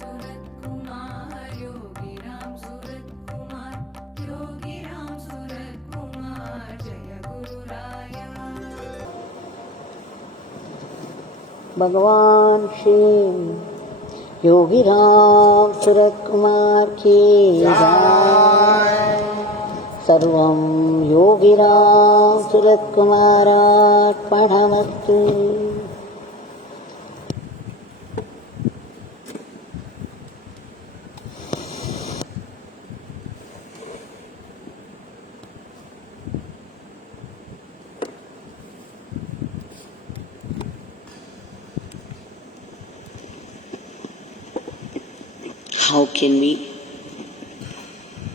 Ramsuratkumar, Yogi Ramsuratkumar, Yogi Ramsuratkumar, Jaya Guru Raya. भगवान श्री योगी रामसूरतकुमार की जय। सर्वं योगी रामसूरतकुमारार्पणमस्तु। How can we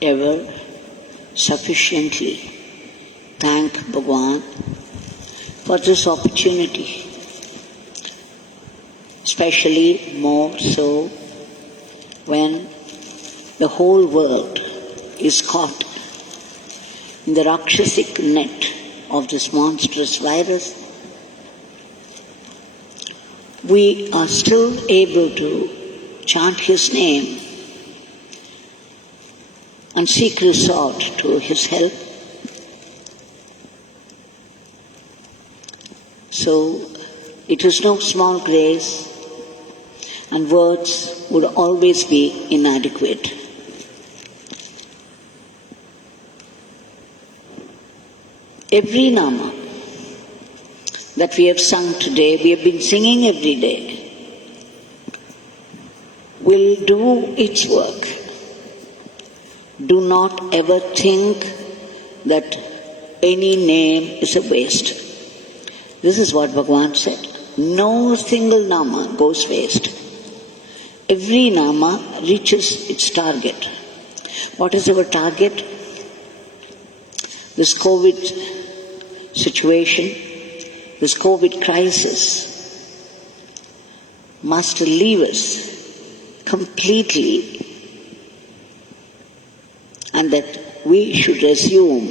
ever sufficiently thank Bhagwan for this opportunity, especially more so when the whole world is caught in the Rakshasic net of this monstrous virus. We are still able to chant His name and seek resort to His help. So it is no small grace, and words would always be inadequate. Every nama that we have sung today, we have been singing every day, will do its work. Do not ever think that any name is a waste. This is what Bhagwan said. No single nama goes waste. Every nama reaches its target. What is our target? This COVID situation, this COVID crisis must leave us completely, and that we should resume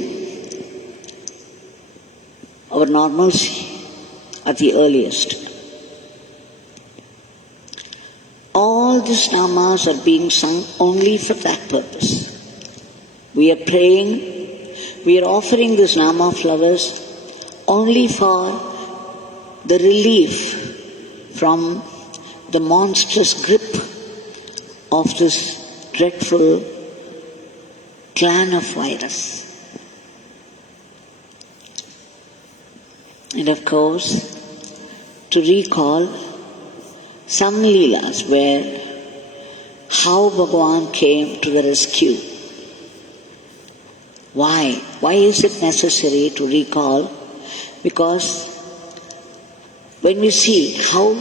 our normalcy at the earliest. All these namas are being sung only for that purpose. We are praying, we are offering this nama flowers only for the relief from the monstrous grip of this dreadful clan of virus. And of course, to recall some leelas where how Bhagwan came to the rescue. Why? Why is it necessary to recall? Because when we see how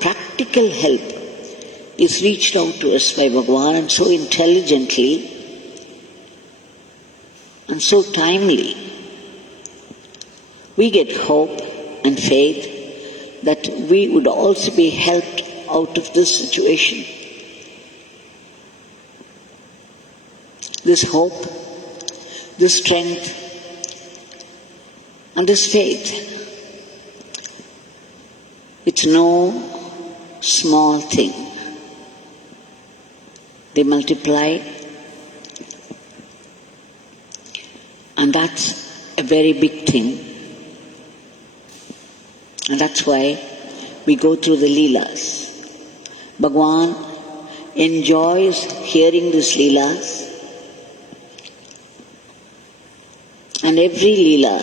practical help is reached out to us by Bhagwan, and so intelligently and so timely, we get hope and faith that we would also be helped out of this situation. This hope, this strength, and this faith, it's no small thing. They multiply, and that's a very big thing. And that's why we go through the leelas. Bhagwan enjoys hearing these leelas, and every leela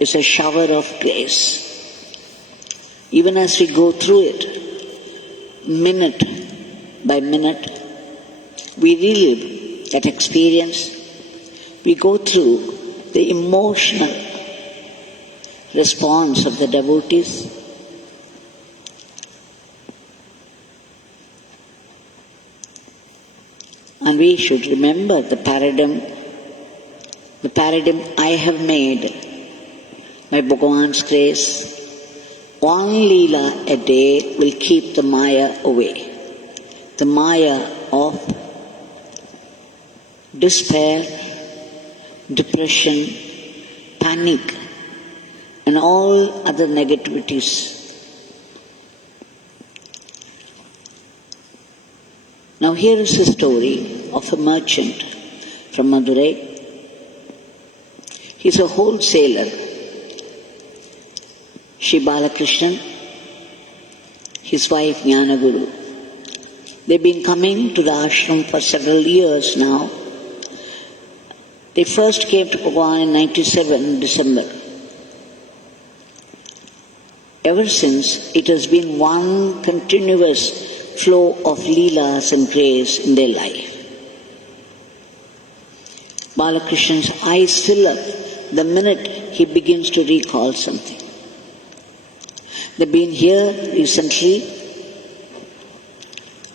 is a shower of grace. Even as we go through it, minute by minute, we relive that experience. We go through the emotional response of the devotees. And we should remember the paradigm I have made by Bhagwan's grace. One leela a day will keep the Maya away. The Maya of despair, depression, panic, and all other negativities. Now here is a story of a merchant from Madurai. He's a wholesaler. Shri Balakrishnan, his wife Jnana Guru. They've been coming to the ashram for several years now. They first came to Bhagwan in 97 December. Ever since, it has been one continuous flow of leelas and grace in their life. Balakrishnan's eyes fill up the minute he begins to recall something. They've been here recently,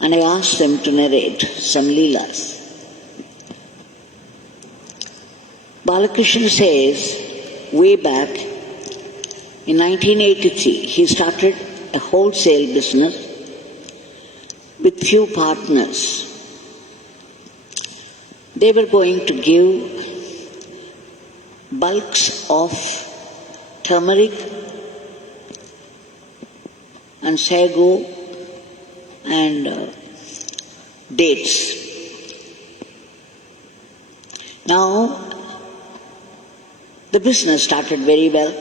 and I asked them to narrate some leelas. Balakrishnan says, way back in 1983, he started a wholesale business with few partners. They were going to give bulks of turmeric and sago and dates. Now, the business started very well.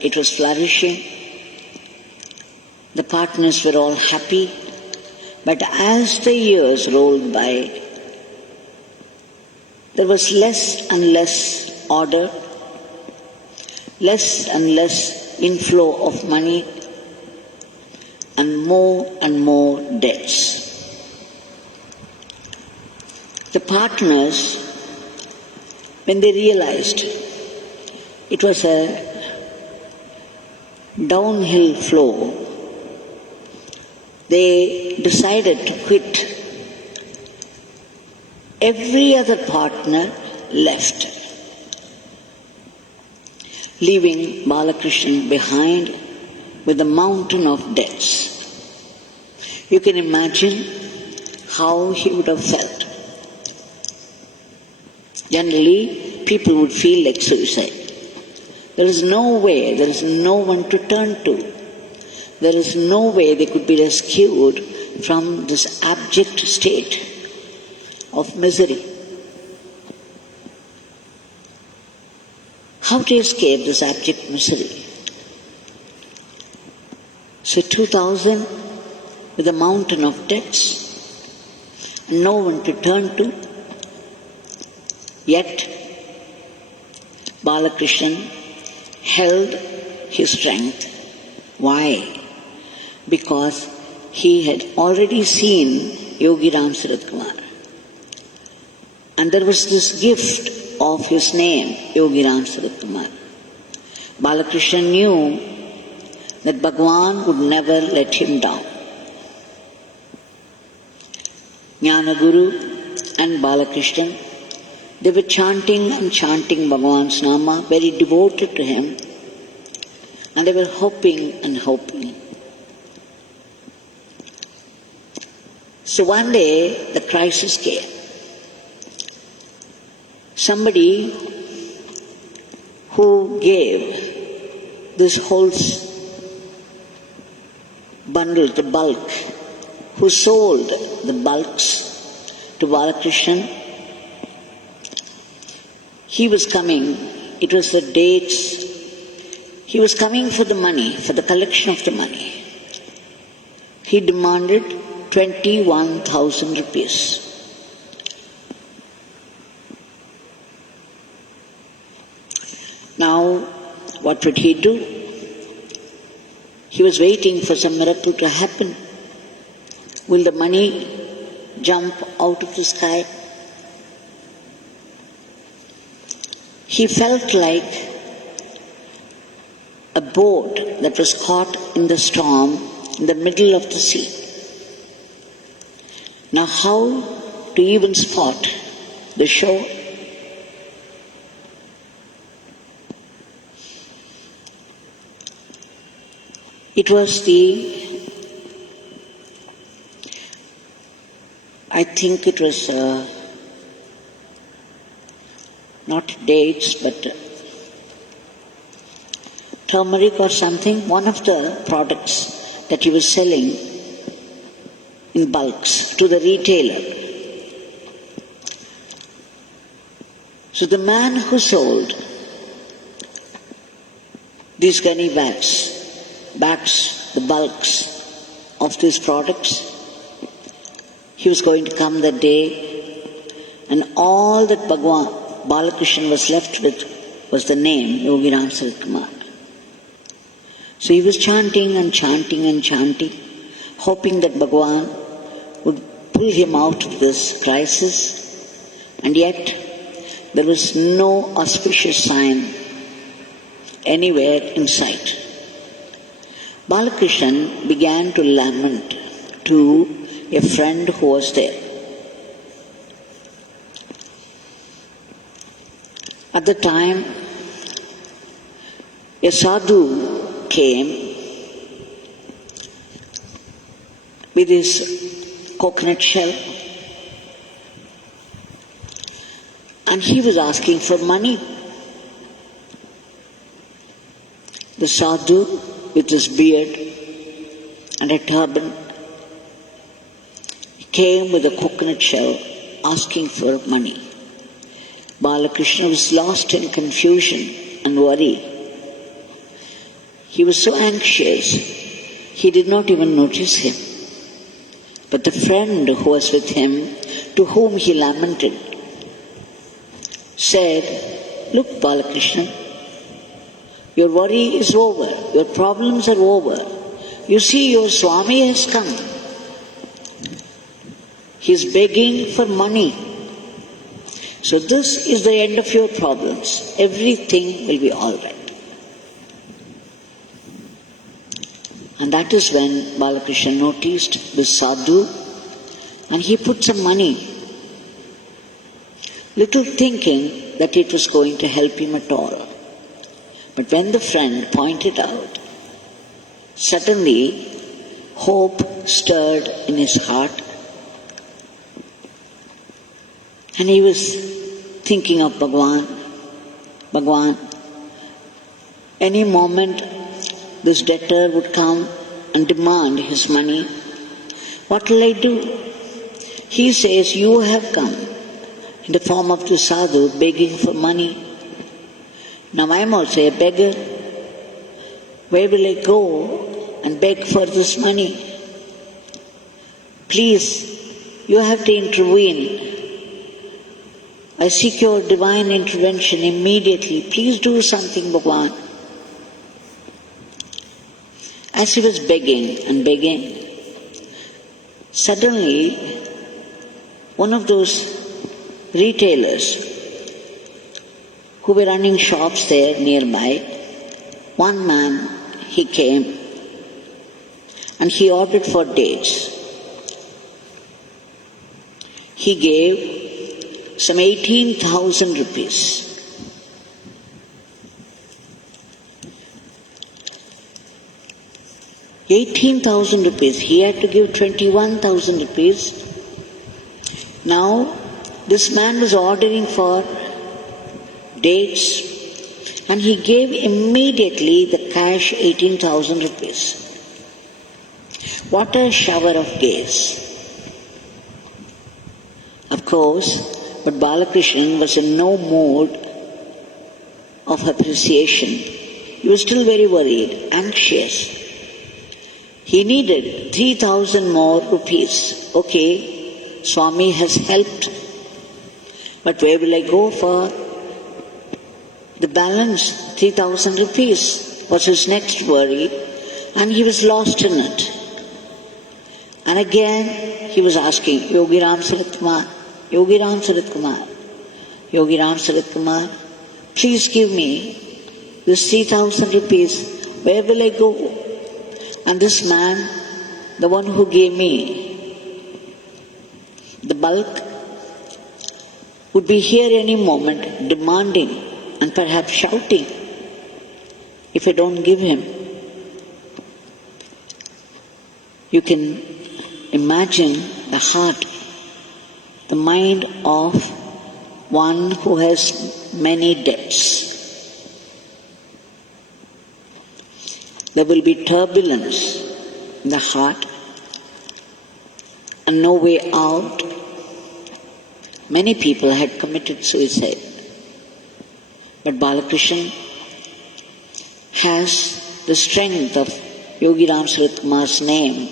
It was flourishing. The partners were all happy. But as the years rolled by, there was less and less order, less and less inflow of money, and more debts. The partners, when they realized it was a downhill flow, they decided to quit. Every other partner left, leaving Balakrishnan behind with a mountain of debts. You can imagine how he would have felt. Generally, people would feel like suicide. There is no way, there is no one to turn to. There is no way they could be rescued from this abject state of misery. How to escape this abject misery? So 2000 with a mountain of debts, no one to turn to, yet Balakrishnan held his strength. Why? Because he had already seen Yogi Ramsuratkumar. And there was this gift of his name, Yogi Ramsuratkumar. Balakrishnan knew that Bhagwan would never let him down. Jnana Guru and Balakrishnan, they were chanting and chanting Bhagwan's Nama, very devoted to him, and they were hoping and hoping. So one day the crisis came. Somebody who gave this whole bundle, the bulk, who sold the bulks to Balakrishnan, he was coming, it was the dates, he was coming for the money, for the collection of the money. He demanded 21,000 rupees. Now, what would he do? He was waiting for some miracle to happen. Will the money jump out of the sky? He felt like a boat that was caught in the storm in the middle of the sea. Now how to even spot the shore? It was I think it was not dates, but turmeric or something, one of the products that he was selling in bulks to the retailer. So the man who sold these gunny bags, the bulks of these products, he was going to come that day, and all that Bhagwan Balakrishna was left with was the name Yogi Ramsuratkumar. So he was chanting and chanting and chanting, hoping that Bhagwan would pull him out of this crisis, and yet there was no auspicious sign anywhere in sight. Balakrishna began to lament to a friend who was there. At the time, a sadhu came with his coconut shell, and he was asking for money. The sadhu, with his beard and a turban, came with a coconut shell asking for money. Balakrishna was lost in confusion and worry. He was so anxious, he did not even notice him. But the friend who was with him, to whom he lamented, said, "Look, Balakrishna, your worry is over, your problems are over. You see, your Swami has come. He is begging for money. So this is the end of your problems. Everything will be all right." And that is when Balakrishna noticed this sadhu, and he put some money, little thinking that it was going to help him at all. But when the friend pointed out, suddenly hope stirred in his heart, and he was thinking of Bhagwan, any moment this debtor would come and demand his money. What will I do? He says, you have come in the form of the sadhu begging for money. Now I am also a beggar. Where will I go and beg for this money? Please, you have to intervene. I seek your divine intervention immediately. Please do something, Bhagwan. As he was begging and begging, suddenly one of those retailers who were running shops there nearby, one man, he came and he ordered for dates. He gave some 18,000 rupees. ₹18,000. He had to give 21,000 rupees. Now, this man was ordering for dates, and he gave immediately the cash 18,000 rupees. What a shower of gaze. Of course, but Balakrishna was in no mood of appreciation. He was still very worried, anxious. He needed 3,000 more rupees. Okay, Swami has helped, but where will I go for the balance? 3,000 rupees was his next worry, and he was lost in it. And again he was asking, Yogi Ramsuratkumar, Yogi Ramsuratkumar, Yogi Ramsuratkumar, please give me this 3,000 rupees. Where will I go? And this man, the one who gave me the bulk, would be here any moment demanding and perhaps shouting if I don't give him. You can imagine the heart, the mind of one who has many debts. There will be turbulence in the heart, and no way out. Many people had committed suicide. But Balakrishna has the strength of Yogi Ramsuratkumar's name.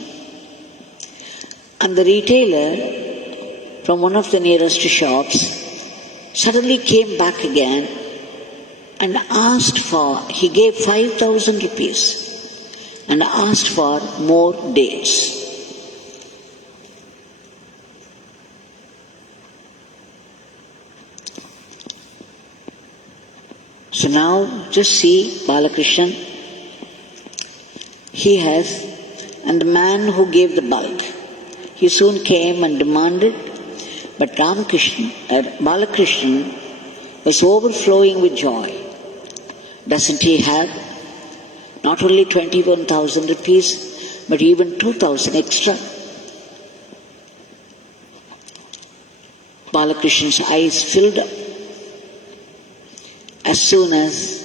And the retailer from one of the nearest shops suddenly came back again and asked for, he gave 5,000 rupees and asked for more dates. So now just see Balakrishna, he has, and the man who gave the bulk, he soon came and demanded, but Balakrishna was overflowing with joy. Doesn't he have not only 21,000 rupees, but even 2,000 extra? Balakrishna's eyes filled up as soon as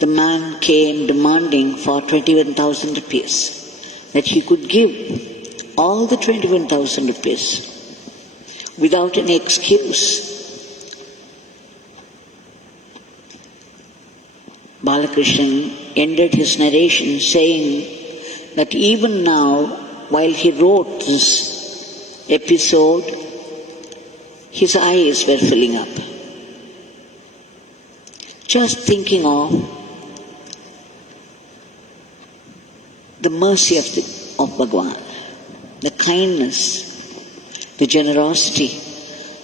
the man came demanding for 21,000 rupees, that he could give all the 21,000 rupees without any excuse. Balakrishna ended his narration saying that even now, while he wrote this episode, his eyes were filling up. Just thinking of the mercy of Bhagwan, the kindness, the generosity,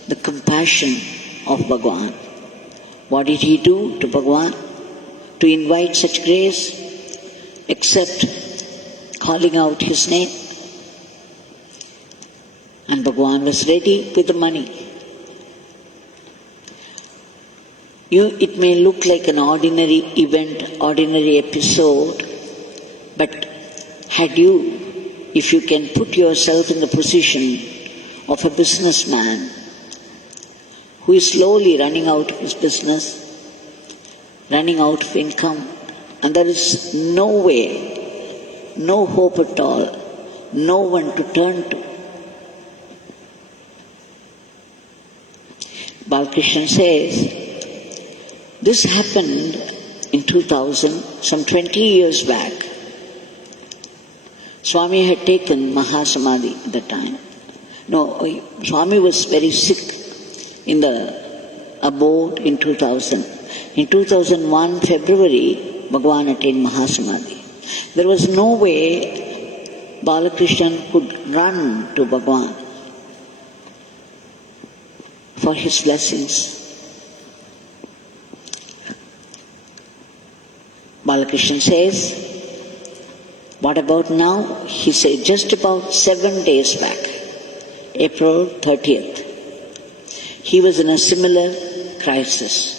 the compassion of Bhagwan. What did he do to Bhagwan to invite such grace except calling out his name? And Bhagwan was ready with the money. It may look like an ordinary event, ordinary episode, but if you can put yourself in the position of a businessman who is slowly running out of his business, running out of income, and there is no way, no hope at all, no one to turn to. Balakrishna says, this happened in 2000, some 20 years back. Swami had taken Mahasamadhi at the time. No, Swami was very sick in the abode in 2000. In 2001, February, Bhagwan attained Mahasamadhi. There was no way Balakrishna could run to Bhagwan for his blessings. Balakrishna says, what about now? He said, just about 7 days back, April 30th, he was in a similar crisis.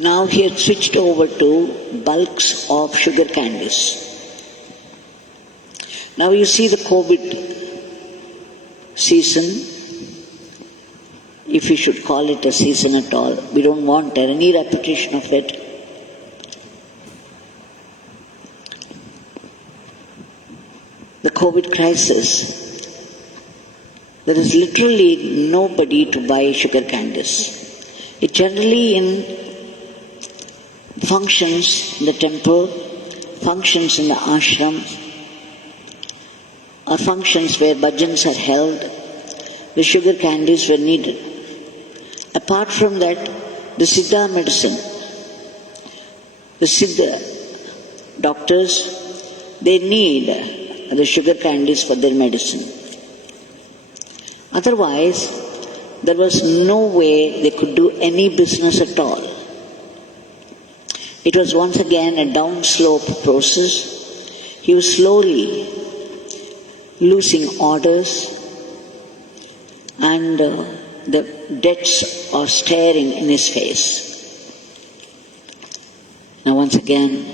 Now he had switched over to bulks of sugar candies. Now you see the COVID season, if we should call it a season at all. We don't want any repetition of it. The COVID crisis, there is literally nobody to buy sugar candies. It generally in functions in the temple, functions in the ashram, or functions where bhajans are held, the sugar candies were needed. Apart from that, the Siddha medicine, the Siddha doctors, they need the sugar candies for their medicine. Otherwise, there was no way they could do any business at all. It was once again a downslope process. He was slowly losing orders, and the debts are staring in his face. Now once again,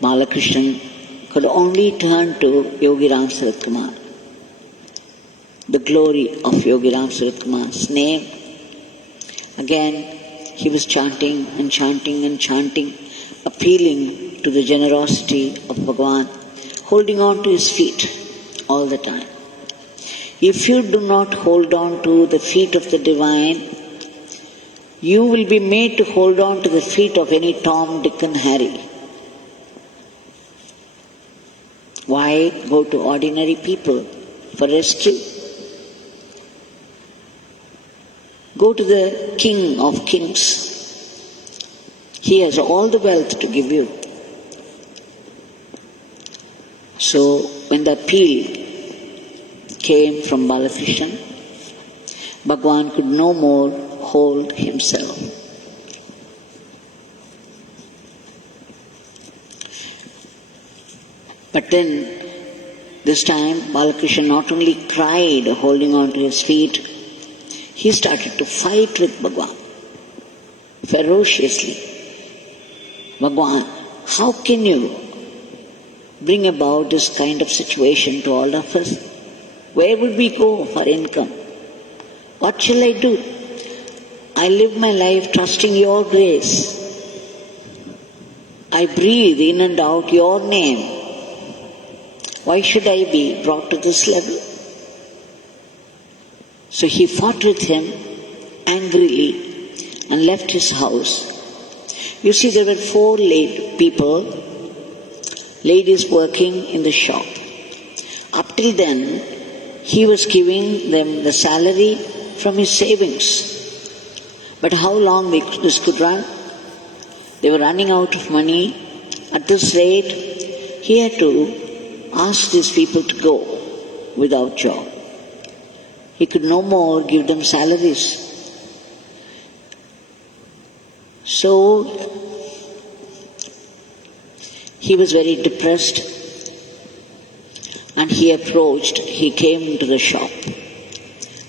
Balakrishna could only turn to Yogi Ramsuratkumar. The glory of Yogi Ramsuratkumar's name. Again, he was chanting and chanting and chanting, appealing to the generosity of Bhagwan, holding on to his feet. all the time. If you do not hold on to the feet of the divine, you will be made to hold on to the feet of any Tom, Dick and Harry. Why go to ordinary people for rescue? Go to the King of Kings. He has all the wealth to give you. So when the appeal came from Balakrishna, Bhagwan could no more hold himself. But then, this time, Balakrishna not only cried holding on to his feet, he started to fight with Bhagwan ferociously. Bhagwan, how can you bring about this kind of situation to all of us? Where would we go for income? What shall I do? I live my life trusting your grace. I breathe in and out your name. Why should I be brought to this level? So he fought with him angrily and left his house. You see, there were 4 ladies working in the shop. Up till then, he was giving them the salary from his savings. But how long this could run? They were running out of money. At this rate, he had to ask these people to go without job. He could no more give them salaries. So he was very depressed, and he came into the shop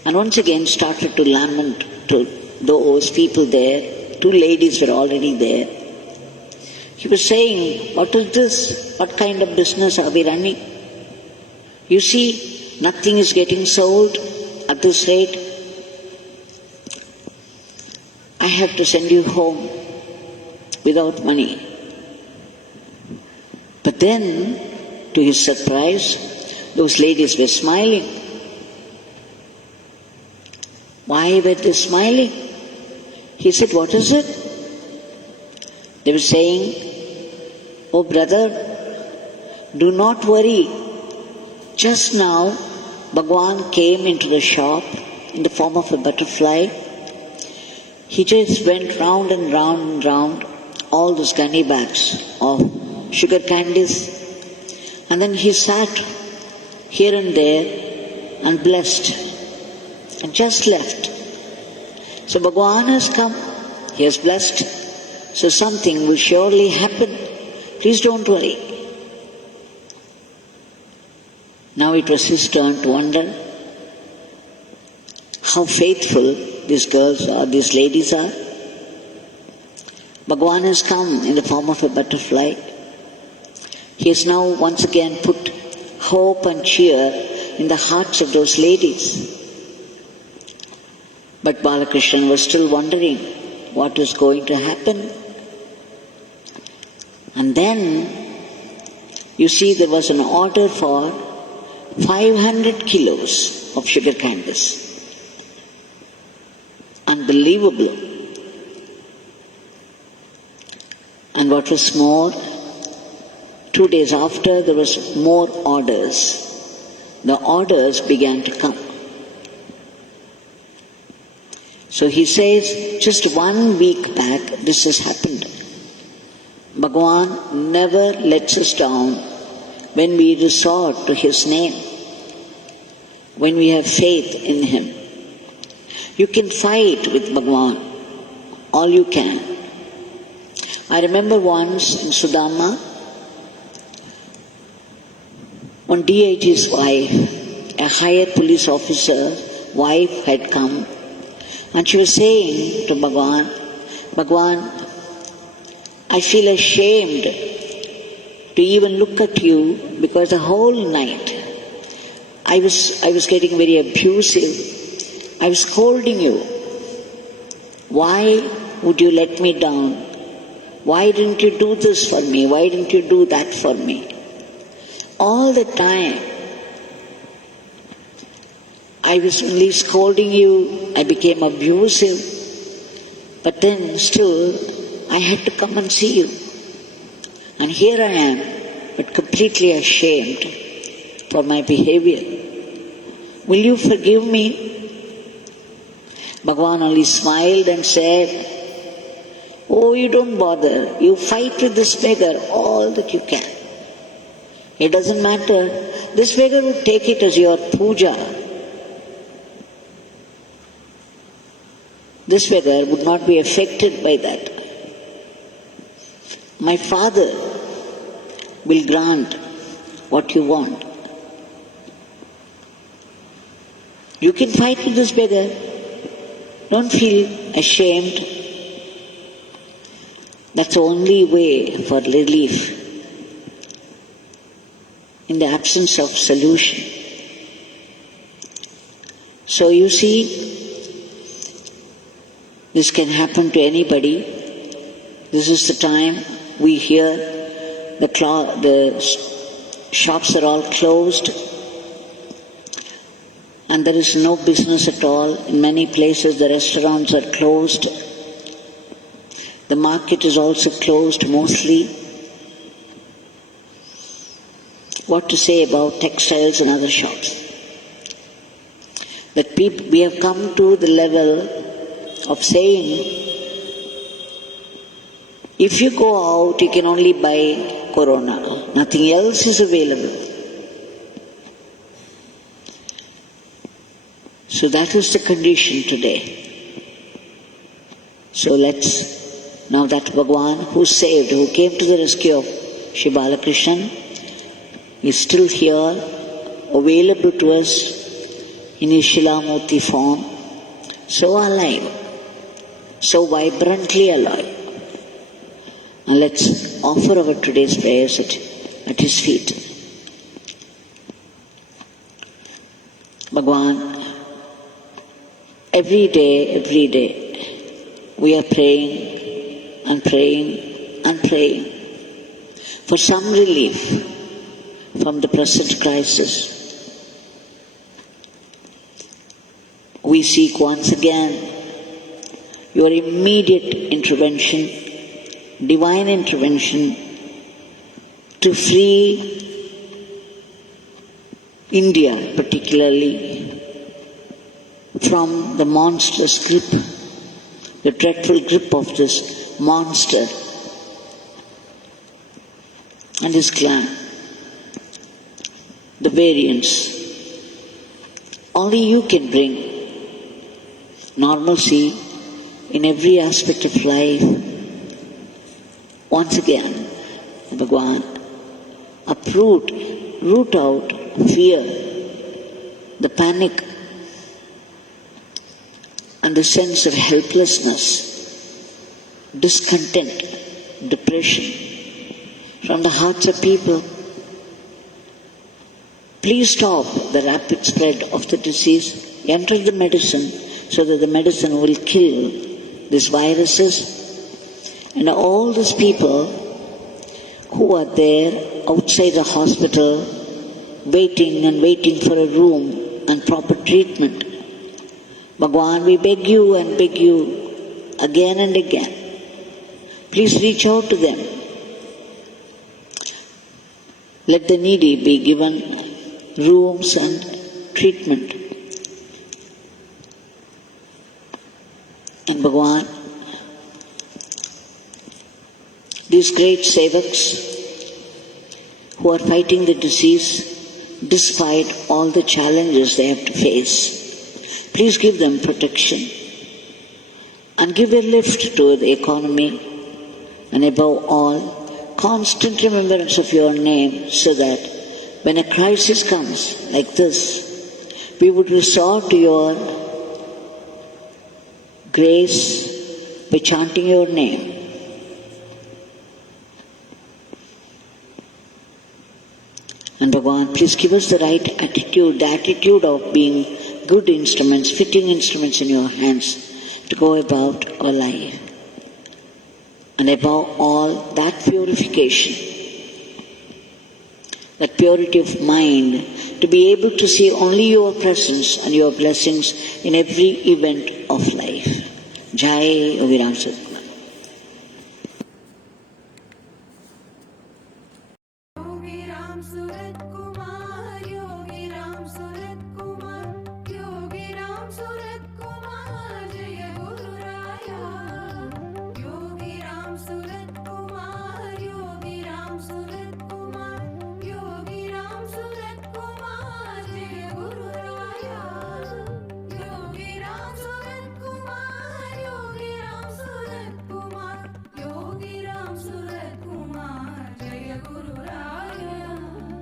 and once again started to lament to those people there. 2 ladies were already there. He was saying, what is this? What kind of business are we running? You see, nothing is getting sold at this rate. I have to send you home without money. But then, to his surprise, those ladies were smiling. Why were they smiling? He said, what is it? They were saying, oh brother, do not worry. Just now, Bhagwan came into the shop in the form of a butterfly. He just went round and round and round all those gunny bags of sugar candies, and then he sat here and there and blessed and just left. So Bhagwan has come, he has blessed, so something will surely happen. Please don't worry. Now it was his turn to wonder how faithful these girls are, these ladies are. Bhagwan has come in the form of a butterfly. He has now once again put hope and cheer in the hearts of those ladies. But Balakrishna was still wondering what was going to happen. And then, you see, there was an order for 500 kilos of sugar candies. Unbelievable. And what was more, 2 days after, there was more orders. The orders began to come. So he says, just 1 week back, this has happened. Bhagwan never lets us down when we resort to his name, when we have faith in him. You can fight with Bhagwan, all you can. I remember once in Sudama, one DIG's wife, a higher police officer's wife had come, and she was saying to Bhagwan, Bhagwan, I feel ashamed to even look at you because the whole night I was getting very abusive. I was scolding you. Why would you let me down? Why didn't you do this for me? Why didn't you do that for me? All the time I was only scolding you, I became abusive, but then still I had to come and see you. And here I am, but completely ashamed for my behavior. Will you forgive me? Bhagwan only smiled and said, oh, you don't bother. You fight with this beggar all that you can. It doesn't matter. This beggar would take it as your puja. This beggar would not be affected by that. My Father will grant what you want. You can fight with this beggar. Don't feel ashamed. That's the only way for relief in the absence of solution. So you see, this can happen to anybody. This is the time we hear the shops are all closed and there is no business at all. In many places the restaurants are closed. The market is also closed mostly. What to say about textiles and other shops? That we have come to the level of saying, if you go out, you can only buy Corona. Nothing else is available. So that is the condition today. So now that Bhagwan who saved, who came to the rescue of Shri Balakrishnan, is still here, available to us in his Shilamurti form, so alive, so vibrantly alive. And let's offer our today's prayers at his feet. Bhagwan, every day, we are praying and praying and praying for some relief from the present crisis. We seek once again your immediate intervention, divine intervention, to free India particularly from the monstrous grip, the dreadful grip of this monster and his clan, the variants. Only you can bring normalcy in every aspect of life. Once again, Bhagwan, root out fear, the panic, and the sense of helplessness, discontent, depression from the hearts of people. Please stop the rapid spread of the disease. Enter the medicine so that the medicine will kill these viruses. And all these people who are there outside the hospital waiting for a room and proper treatment. Bhagwan, we beg you and beg you again and again. Please reach out to them. Let the needy be given rooms and treatment. And Bhagwan, these great sevaks who are fighting the disease despite all the challenges they have to face, please give them protection and give a lift to the economy, and above all, constant remembrance of your name, so that when a crisis comes like this, we would resort to your grace by chanting your name. And Bhagwan, please give us the right attitude, the attitude of being good instruments, fitting instruments in your hands to go about our life. And above all, that purification, that purity of mind to be able to see only your presence and your blessings in every event of life. Jai Yogi Ramsuratkumar. Yogi Ramsuratkumar